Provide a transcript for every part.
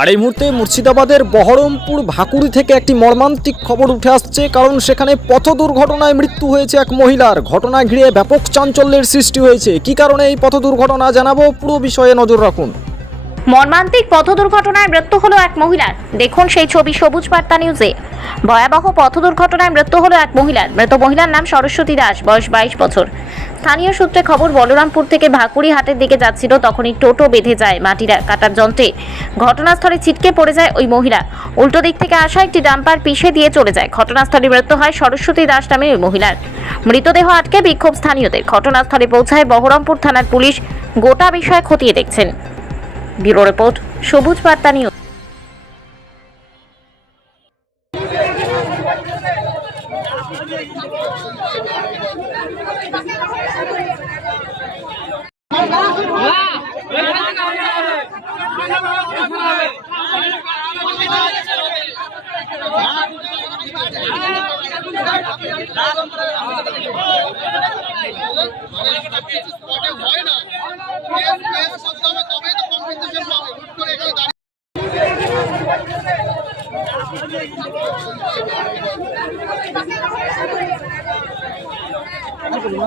আর এই মুহূর্তে মুর্শিদাবাদের বহরমপুর ভাকুড়ি থেকে একটি মর্মান্তিক খবর উঠে আসছে, কারণ সেখানে পথ দুর্ঘটনায় মৃত্যু হয়েছে এক মহিলার। ঘটনা ঘিরে ব্যাপক চাঞ্চল্যের সৃষ্টি হয়েছে। কি কারণে এই পথ দুর্ঘটনা জানাব, পুরো বিষয়ে নজর রাখুন। মর্মান্তিক পথ দুর্ঘটনায় মৃত্যু হলো এক মহিলার। দেখুন সেই ছবি সবুজ বার্তা নিউজে। ভয়াবহ পথ দুর্ঘটনায় মৃত্যু হলো এক মহিলার। মৃত মহিলার নাম সরস্বতী দাস, বয়স বাইশ বছর। স্থানীয় সূত্রে খবর, বলরামপুর থেকে ভাকুড়ি হাটের দিকে যাচ্ছিল তখনই টোটো বেঁধে যায় মাটির কাটার যন্ত্রে। ঘটনাস্থলে ছিটকে পড়ে যায় ওই মহিলা। উল্টো দিক থেকে আসা একটি ডাম্পার পিষে দিয়ে চলে যায়। ঘটনাস্থলে মৃত্যু হয় সরস্বতী দাস নামে ওই মহিলার। মৃতদেহ আটকে বিক্ষোভ স্থানীয়দের। ঘটনাস্থলে পৌঁছায় বহরমপুর থানার পুলিশ। গোটা বিষয় খতিয়ে দেখছেন। ব্যুরো রিপোর্ট, সবুজ বার্তা নিউজ। হয় না সত্য তো কম্পিটিশন পাবে হুট করে এখানে দাঁড়িয়ে না।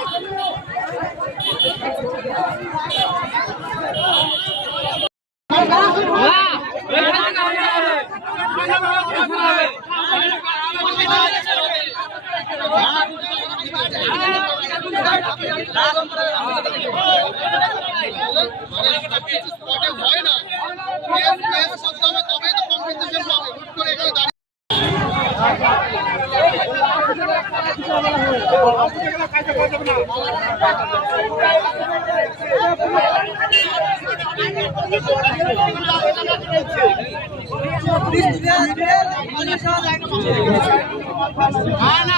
স্পটে হয় না তবে তো কম্পিটিশন পাবে হুট করে এখানে দাঁড়িয়ে না